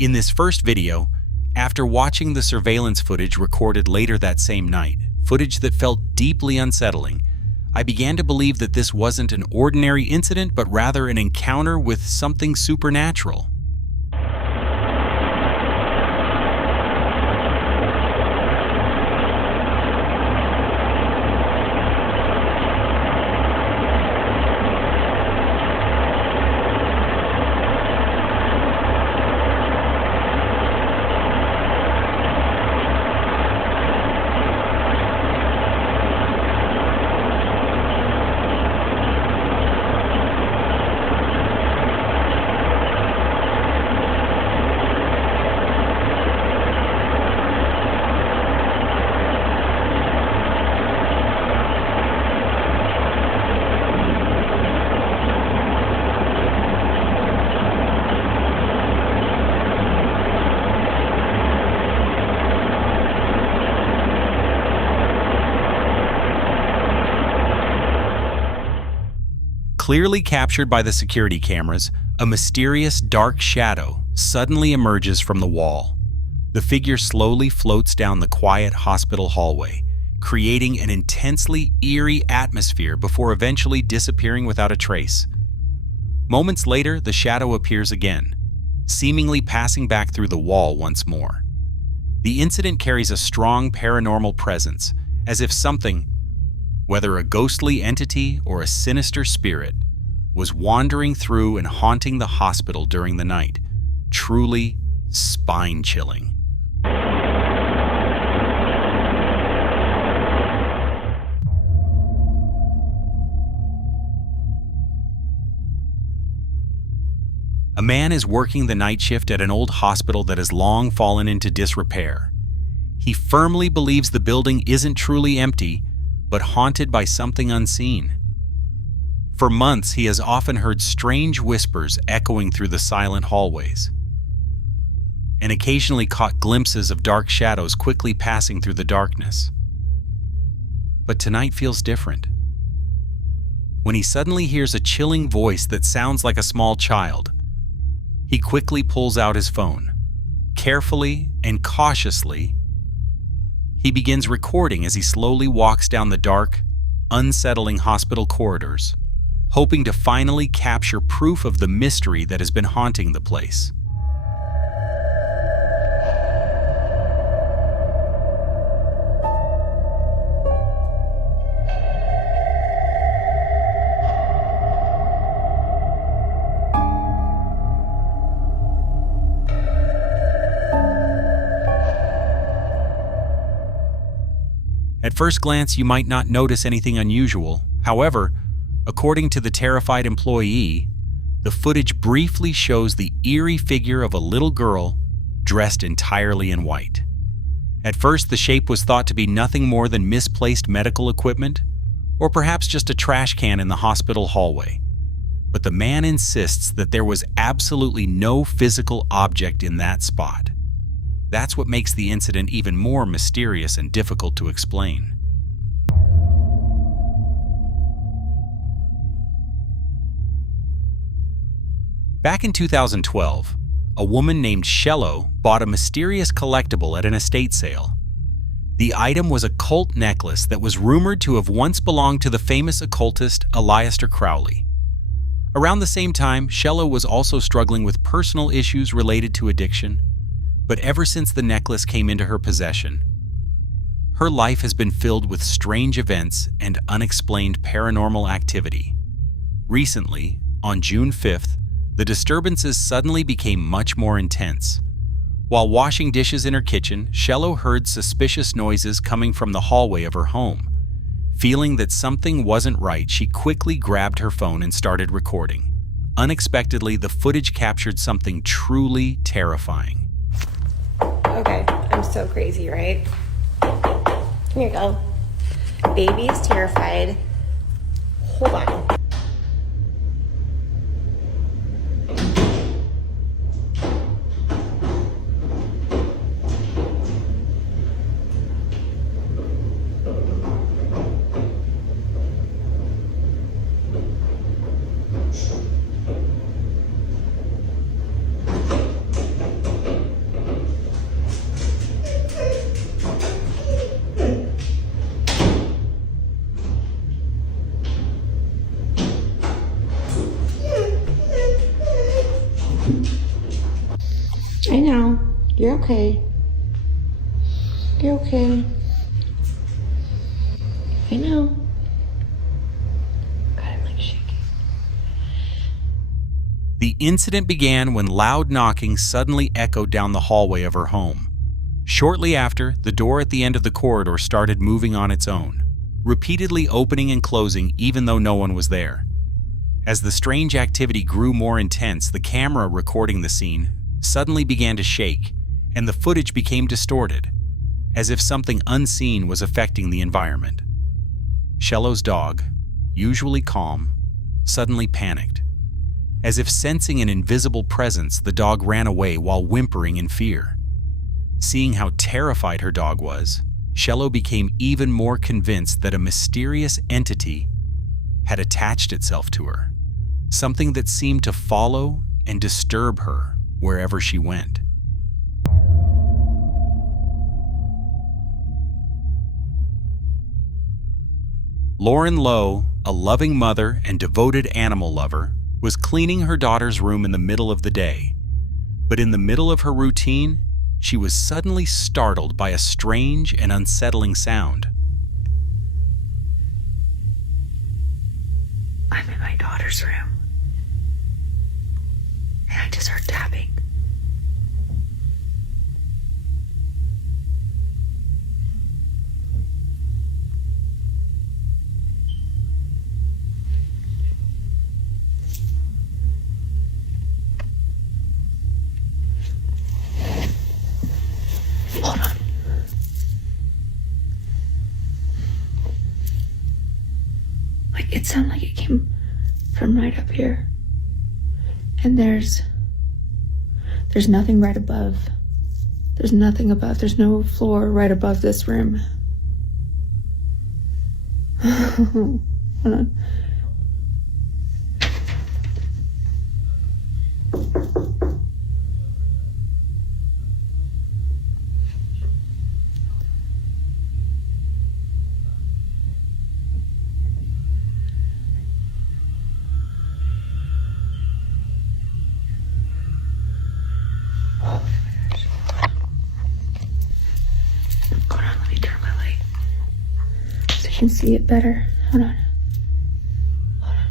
In this first video, after watching the surveillance footage recorded later that same night, footage that felt deeply unsettling, I began to believe that this wasn't an ordinary incident, but rather an encounter with something supernatural. Clearly captured by the security cameras, a mysterious dark shadow suddenly emerges from the wall. The figure slowly floats down the quiet hospital hallway, creating an intensely eerie atmosphere before eventually disappearing without a trace. Moments later, the shadow appears again, seemingly passing back through the wall once more. The incident carries a strong paranormal presence, as if something, whether a ghostly entity or a sinister spirit, was wandering through and haunting the hospital during the night. Truly spine-chilling. A man is working the night shift at an old hospital that has long fallen into disrepair. He firmly believes the building isn't truly empty, but haunted by something unseen. For months, he has often heard strange whispers echoing through the silent hallways, and occasionally caught glimpses of dark shadows quickly passing through the darkness. But tonight feels different. When he suddenly hears a chilling voice that sounds like a small child, he quickly pulls out his phone. Carefully and cautiously, he begins recording as he slowly walks down the dark, unsettling hospital corridors, hoping to finally capture proof of the mystery that has been haunting the place. At first glance, you might not notice anything unusual. However, according to the terrified employee, the footage briefly shows the eerie figure of a little girl dressed entirely in white. At first, the shape was thought to be nothing more than misplaced medical equipment, or perhaps just a trash can in the hospital hallway. But the man insists that there was absolutely no physical object in that spot. That's what makes the incident even more mysterious and difficult to explain. Back in 2012, a woman named Shello bought a mysterious collectible at an estate sale. The item was a cult necklace that was rumored to have once belonged to the famous occultist Aleister Crowley. Around the same time, Shello was also struggling with personal issues related to addiction. But ever since the necklace came into her possession, her life has been filled with strange events and unexplained paranormal activity. Recently, on June 5th, the disturbances suddenly became much more intense. While washing dishes in her kitchen, Shello heard suspicious noises coming from the hallway of her home. Feeling that something wasn't right, she quickly grabbed her phone and started recording. Unexpectedly, the footage captured something truly terrifying. Okay, I'm so crazy, right? Here you go. Baby's terrified. Hold on. I know. You're okay. You're okay. I know. God, I'm like shaking. The incident began when loud knocking suddenly echoed down the hallway of her home. Shortly after, the door at the end of the corridor started moving on its own, repeatedly opening and closing even though no one was there. As the strange activity grew more intense, the camera recording the scene suddenly began to shake, and the footage became distorted, as if something unseen was affecting the environment. Shello's dog, usually calm, suddenly panicked. As if sensing an invisible presence, the dog ran away while whimpering in fear. Seeing how terrified her dog was, Shello became even more convinced that a mysterious entity had attached itself to her, something that seemed to follow and disturb her wherever she went. Lauren Lowe, a loving mother and devoted animal lover, was cleaning her daughter's room in the middle of the day. But in the middle of her routine, she was suddenly startled by a strange and unsettling sound. I'm in my daughter's room, and I just heard tapping. Hold on. Like, it sounded like it came from right up here. And there's nothing right above. There's nothing above. There's no floor right above this room. Hold on. Can see it better. Hold on. Hold on.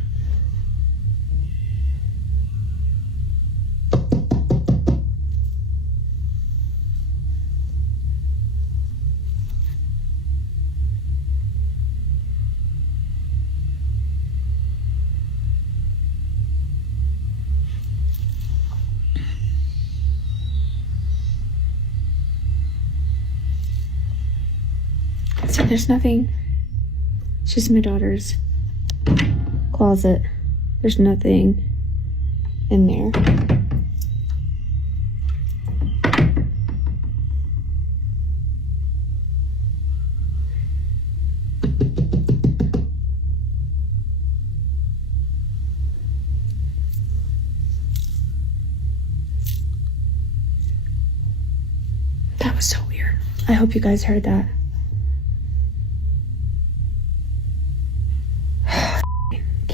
So there's nothing. It's just my daughter's closet. There's nothing in there. That was so weird. I hope you guys heard that.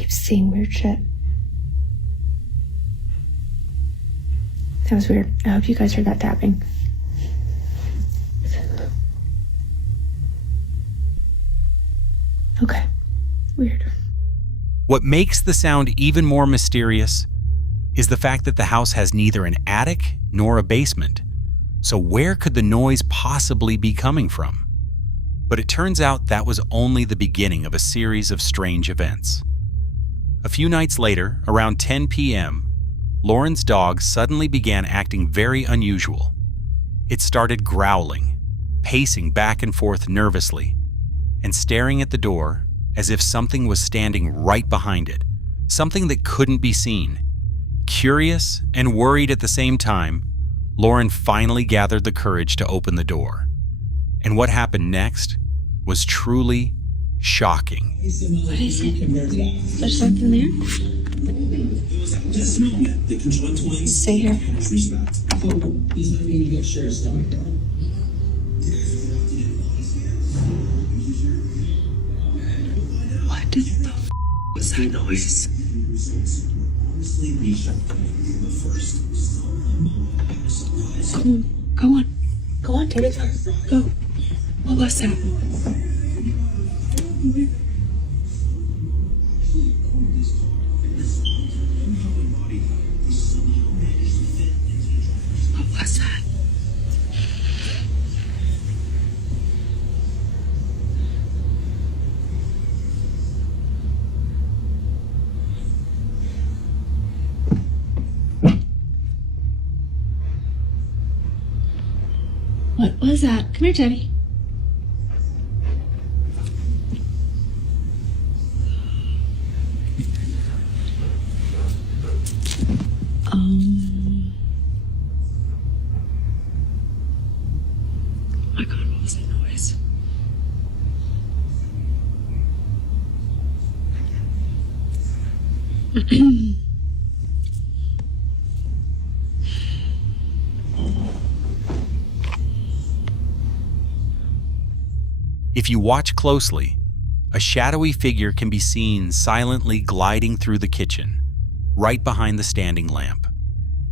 Seeing weird shit. That was weird. I hope you guys heard that tapping. Okay. Weird. What makes the sound even more mysterious is the fact that the house has neither an attic nor a basement. So where could the noise possibly be coming from? But it turns out that was only the beginning of a series of strange events. A few nights later, around 10 p.m., Lauren's dog suddenly began acting very unusual. It started growling, pacing back and forth nervously, and staring at the door as if something was standing right behind it, something that couldn't be seen. Curious and worried at the same time, Lauren finally gathered the courage to open the door. And what happened next was truly shocking. What is it? There's something there? Stay here. What the f was that noise? Go on. Go on, take it. Go. What was that? What was that? What was that? Come here, Teddy. Oh my God, what was that noise? If you watch closely, a shadowy figure can be seen silently gliding through the kitchen, right behind the standing lamp.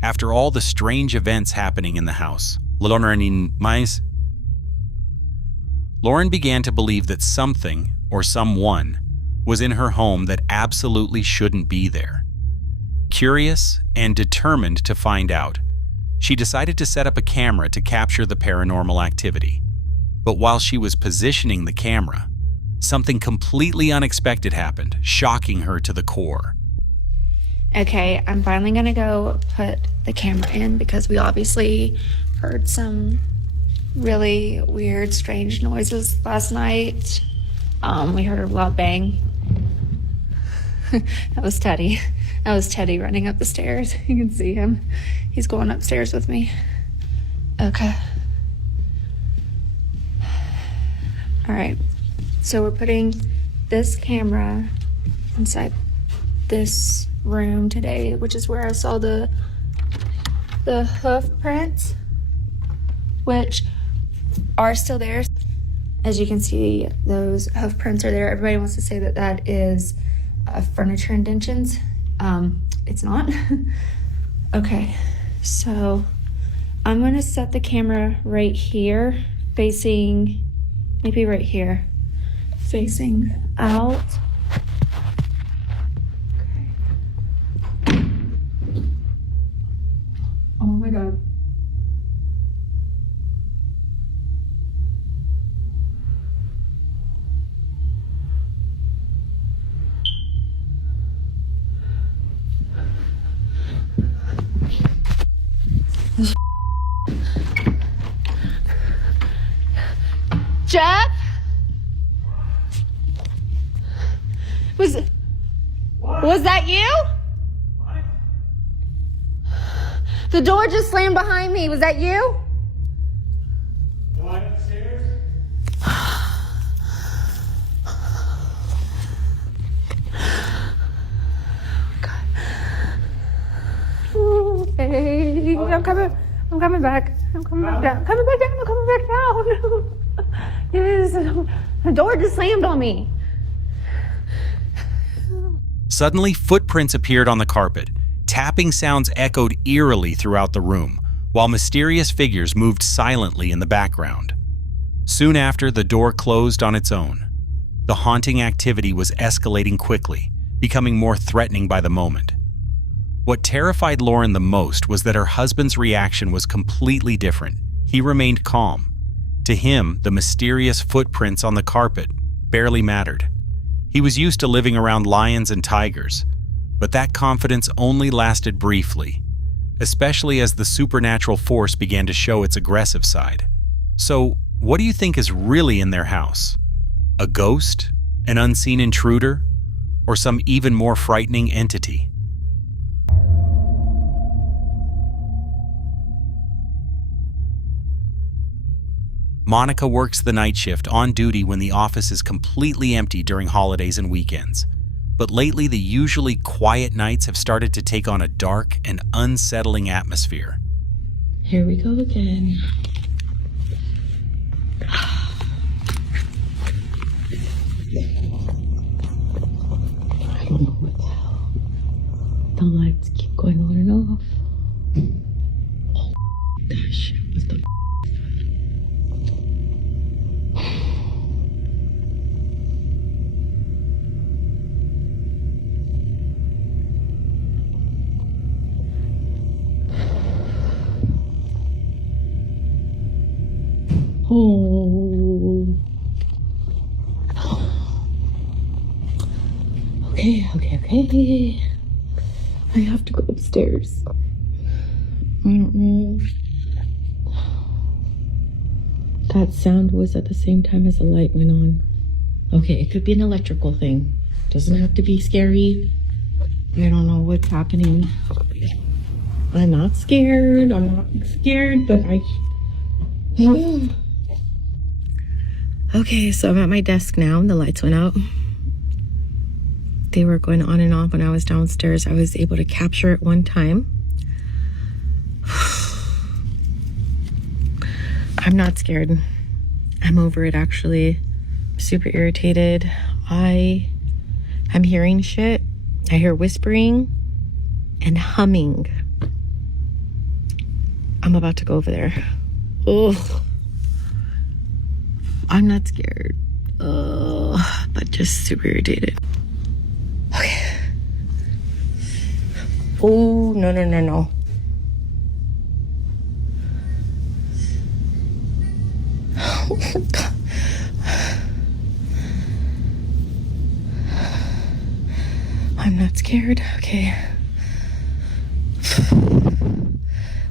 After all the strange events happening in the house, Lauren began to believe that something or someone was in her home that absolutely shouldn't be there. Curious and determined to find out, she decided to set up a camera to capture the paranormal activity. But while she was positioning the camera, something completely unexpected happened, shocking her to the core. Okay, I'm finally gonna go put the camera in because we obviously heard some really weird, strange noises last night. We heard a loud bang. That was Teddy. That was Teddy running up the stairs. You can see him. He's going upstairs with me. Okay. All right, so we're putting this camera inside this room today, which is where I saw the hoof prints, which are still there. As you can see, those hoof prints are there. Everybody wants to say that that is furniture indentions. It's not. Okay, so I'm gonna set the camera right here, facing, maybe right here, facing out. Okay. Oh my God. Jeff? Was that you? What? The door just slammed behind me. Was that you? Go on upstairs. God. Okay. I'm coming back. I'm coming back down. I'm coming back down. Yes. The door just slammed on me. Suddenly, footprints appeared on the carpet. Tapping sounds echoed eerily throughout the room, while mysterious figures moved silently in the background. Soon after, the door closed on its own. The haunting activity was escalating quickly, becoming more threatening by the moment. What terrified Lauren the most was that her husband's reaction was completely different. He remained calm. To him, the mysterious footprints on the carpet barely mattered. He was used to living around lions and tigers, but that confidence only lasted briefly, especially as the supernatural force began to show its aggressive side. So, what do you think is really in their house? A ghost? An unseen intruder? Or some even more frightening entity? Monica works the night shift on duty when the office is completely empty during holidays and weekends. But lately, the usually quiet nights have started to take on a dark and unsettling atmosphere. Here we go again. I don't know what the hell. The lights keep going on and off. Oh, that shit. What the Oh. Okay. I have to go upstairs. I don't know. That sound was at the same time as the light went on. Okay, it could be an electrical thing. Doesn't have to be scary. I don't know what's happening. I'm not scared, but Okay, so I'm at my desk now. The lights went out. They were going on and off when I was downstairs. I was able to capture it one time. I'm not scared. I'm over it, actually. Super irritated. I'm hearing shit. I hear whispering and humming. I'm about to go over there. Ugh. I'm not scared, but just super irritated. Okay. Oh, no. I'm not scared. Okay.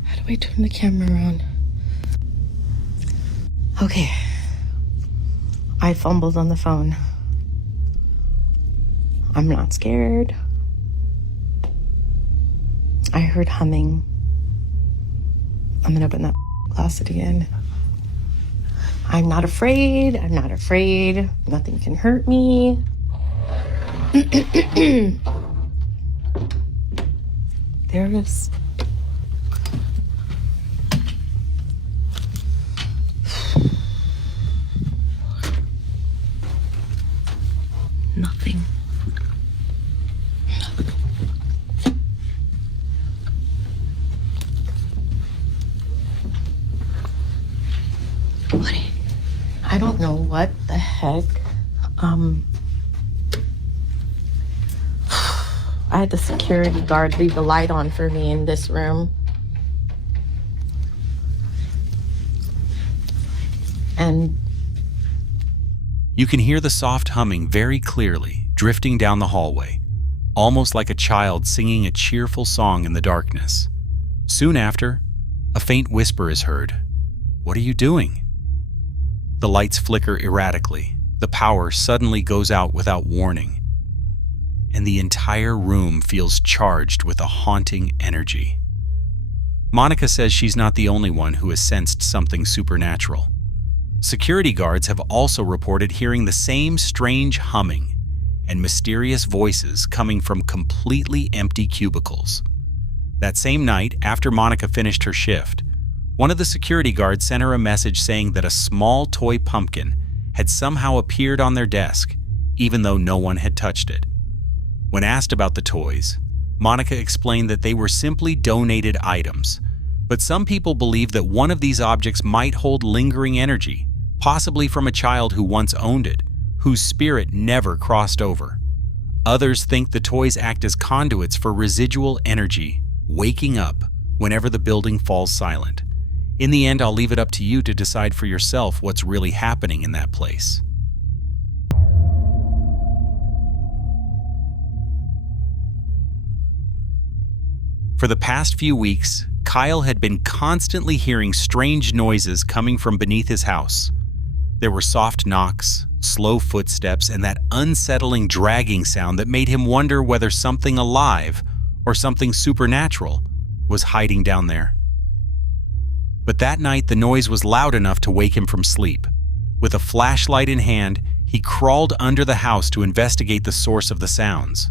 How do I turn the camera on? Okay. I fumbled on the phone. I'm not scared. I heard humming. I'm gonna open that closet again. I'm not afraid. Nothing can hurt me. There it is. Nothing. I don't know what the heck. I had the security guard leave the light on for me in this room. And you can hear the soft humming very clearly, drifting down the hallway, almost like a child singing a cheerful song in the darkness. Soon after, a faint whisper is heard. "What are you doing?" The lights flicker erratically. The power suddenly goes out without warning, and the entire room feels charged with a haunting energy. Monica says she's not the only one who has sensed something supernatural. Security guards have also reported hearing the same strange humming and mysterious voices coming from completely empty cubicles. That same night, after Monica finished her shift, one of the security guards sent her a message saying that a small toy pumpkin had somehow appeared on their desk, even though no one had touched it. When asked about the toys, Monica explained that they were simply donated items, but some people believe that one of these objects might hold lingering energy, possibly from a child who once owned it, whose spirit never crossed over. Others think the toys act as conduits for residual energy, waking up whenever the building falls silent. In the end, I'll leave it up to you to decide for yourself what's really happening in that place. For the past few weeks, Kyle had been constantly hearing strange noises coming from beneath his house. There were soft knocks, slow footsteps, and that unsettling dragging sound that made him wonder whether something alive or something supernatural was hiding down there. But that night, the noise was loud enough to wake him from sleep. With a flashlight in hand, he crawled under the house to investigate the source of the sounds.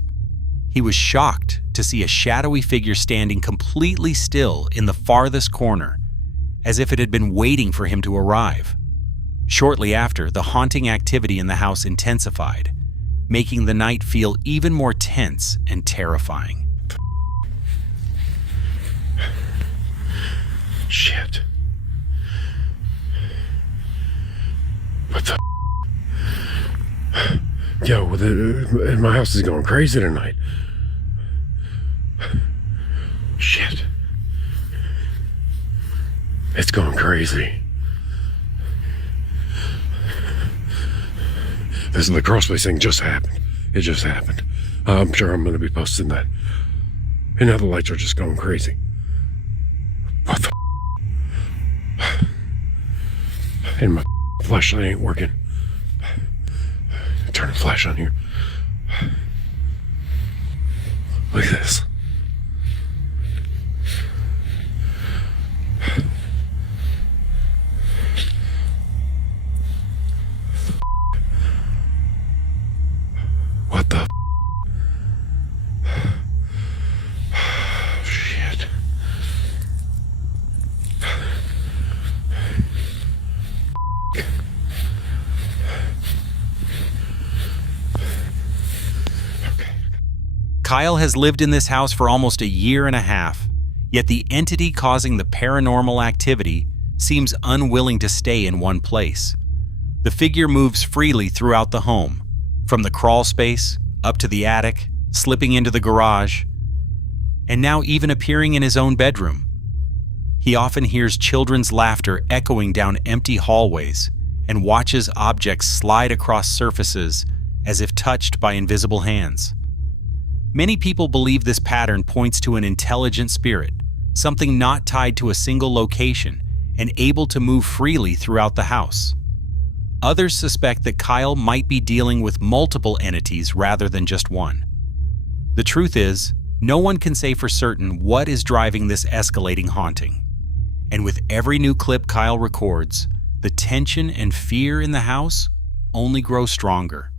He was shocked to see a shadowy figure standing completely still in the farthest corner, as if it had been waiting for him to arrive. Shortly after, the haunting activity in the house intensified, making the night feel even more tense and terrifying. Shit. What the? Yo, my house is going crazy tonight. Shit. It's going crazy. This is the Crawlspace thing just happened. It just happened. I'm sure I'm going to be posting that. And now the lights are just going crazy. What the? And my flashlight ain't working. Turn the flash on here. Look at this. What the? Shit. Kyle has lived in this house for almost a year and a half, yet the entity causing the paranormal activity seems unwilling to stay in one place. The figure moves freely throughout the home, from the crawl space up to the attic, slipping into the garage, and now even appearing in his own bedroom. He often hears children's laughter echoing down empty hallways and watches objects slide across surfaces as if touched by invisible hands. Many people believe this pattern points to an intelligent spirit, something not tied to a single location and able to move freely throughout the house. Others suspect that Kyle might be dealing with multiple entities rather than just one. The truth is, no one can say for certain what is driving this escalating haunting. And with every new clip Kyle records, the tension and fear in the house only grow stronger.